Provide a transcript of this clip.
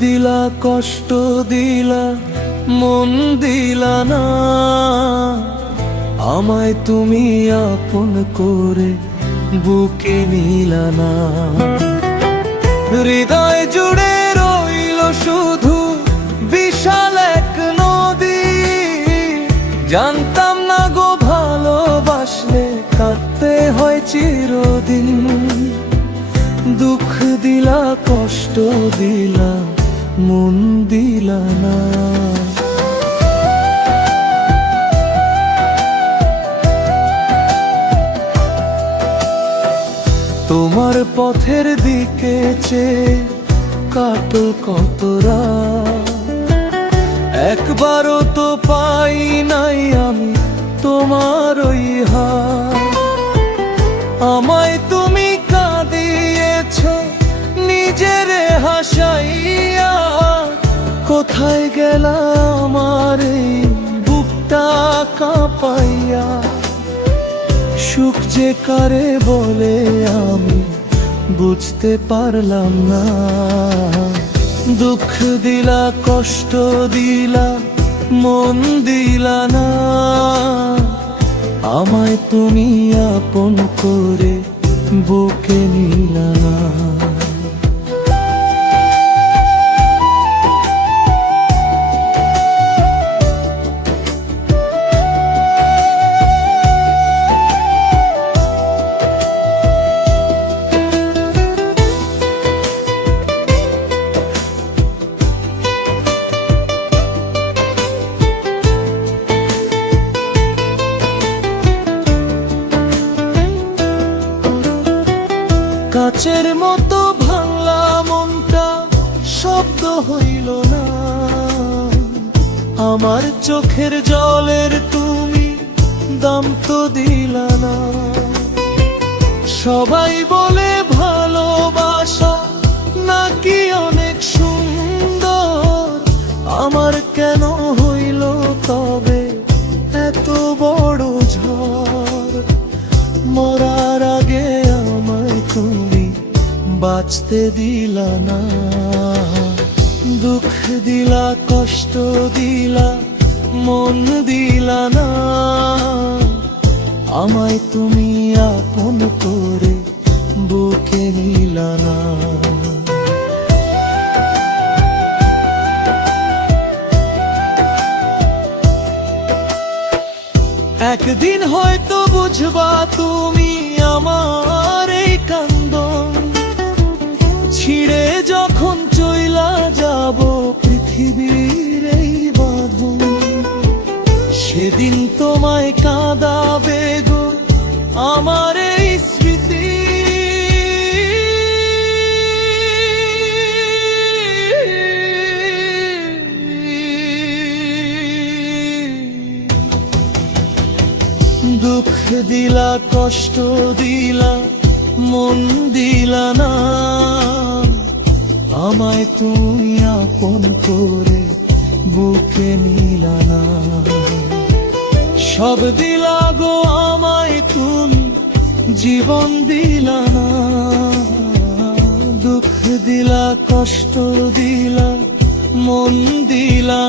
দিলা, কষ্ট দিলা, মন দিলা না। আমায় তুমি আপন করে বুকে নিলা না। হৃদয় জুড়ে রইল শুধু বিশাল এক নদী। জানতাম না গো ভালোবাসলে কাঁদতে হয় চিরদিন। দুঃখ দিলা, কষ্ট দিলা, মন দিলা না। তোমার পথের দিকে চেয়ে কাটল কত রাত। একবারও তো পাই নাই আমি তোমার ওই হাত। আমায় তুমি কাঁদিয়েছ নিজেরে হাসাইয়া। কোথায় গেলা আমার এই বুকটা কাঁপাইয়া। সুখ যে কারে বলে আমি বুঝতে পারলাম না। দুঃখ দিলা, কষ্ট দিলা, মন দিলা না। আমায় তুমি আপন করে বুকে নিলা না। কাচের মতো ভাঙলা মনটা শব্দ হইল না। আমার চোখের জলের তুমি দাম তো দিলা না। সবাই বলে ভালোবাসা নাকি অনেক সুন্দর। আমার কেন হইল তবে এত বড় ঝড়। মরার আগে আমায় তুমি বাঁচতে দিলা না। দুঃখ দিলা, কষ্ট দিলা, মন দিলা না। আমায় তুমি আপন করে বুকে নিলা না। একদিন হয়তো বুঝবা তুমি আমার এই কান্দন। ছিড়ে যখন চইলা যাব পৃথিবীর এই বাঁধন। সেদিন তোমায় কাঁদাবে গো আমার এই স্মৃতি। দুঃখ দিলা, কষ্ট দিলা, মন দিলা না। আমায় তুমি আপন করে বুকে নিলা না। সব দিলা গো আমায় তুমি, জীবন দিলা না। দুঃখ দিলা, কষ্ট দিলা, মন দিলা